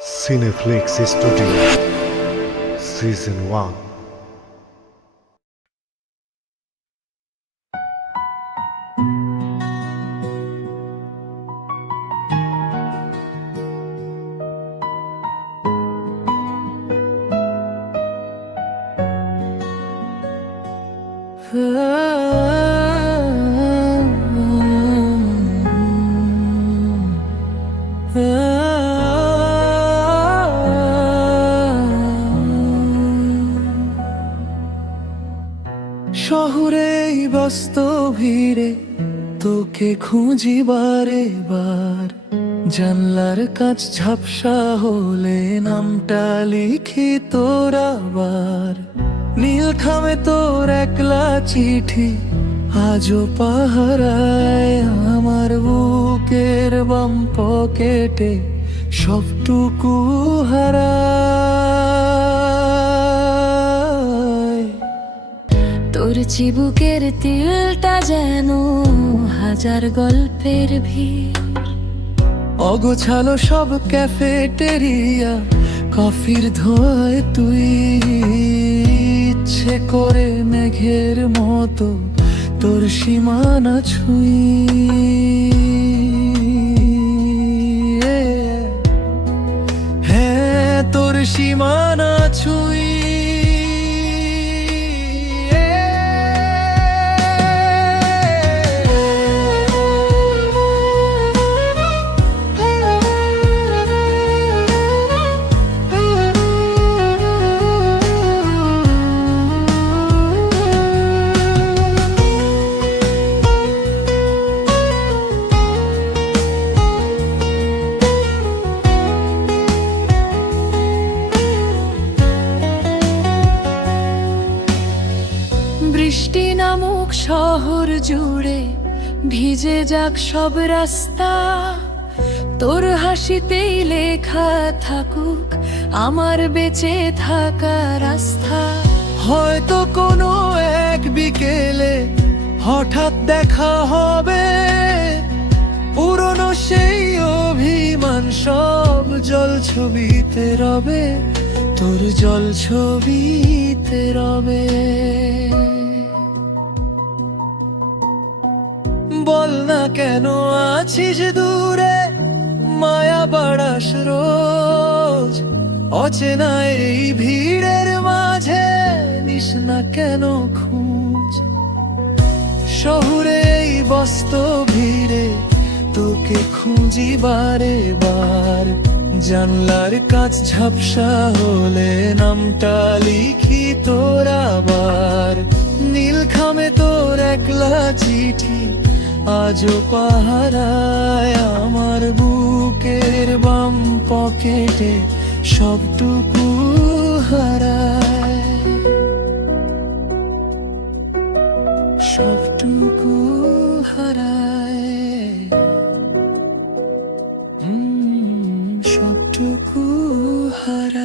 Cineflix Studio Season 1. শহরে এই ব্যস্ত ভিড়ে তোকে খুঁজি বারে বার, জানলার কাছ ঝাপসা হলে নামটা লিখি তোর আবার। নীল খামে তোর একলা চিঠি আজও পাহারায় আমার বুকের বাম পকেটে সবটুকু হারায়। তোর চিবুকের তিলটা যেন হাজার গল্পের ভিড়, অগোছালো সব ক্যাফেটেরিয়া কফির ধোঁয়ায় তুই ইচ্ছে করে মেঘের মতো তোর সীমানা ছুঁই। হ্যাঁ, তোর সীমানা ছুঁই। বৃষ্টি নামুক শহর জুড়ে ভিজে যাক সব রাস্তা, তোর হাসিতেই লেখা থাকুক আমার বেঁচে থাকার আস্থা। হয়তো কোনো এক বিকেলে হঠাৎ দেখা হবে, পুরনো সেই অভিমান সব জল ছবিতে রবে, তোর জল ছবিতে রবে। বল না কেন আছিস দূরে, মায়া বাড়াস রোজ, অচেনা এই ভিড়ের মাঝে নিস না কেন খোঁজ। শহরে এই ব্যস্ত ভিড়ে তোকে খুঁজি বারে বার, জানলার কাছ ঝাপসা হলে নামটা লিখি তোর আবার। নীল খামে তোর একলা চিঠি আজও পাহারায় আমার বুকের বাম পকেটে সবটুকু হারায়, সবটুকু হারায়, সবটুকু হারায়।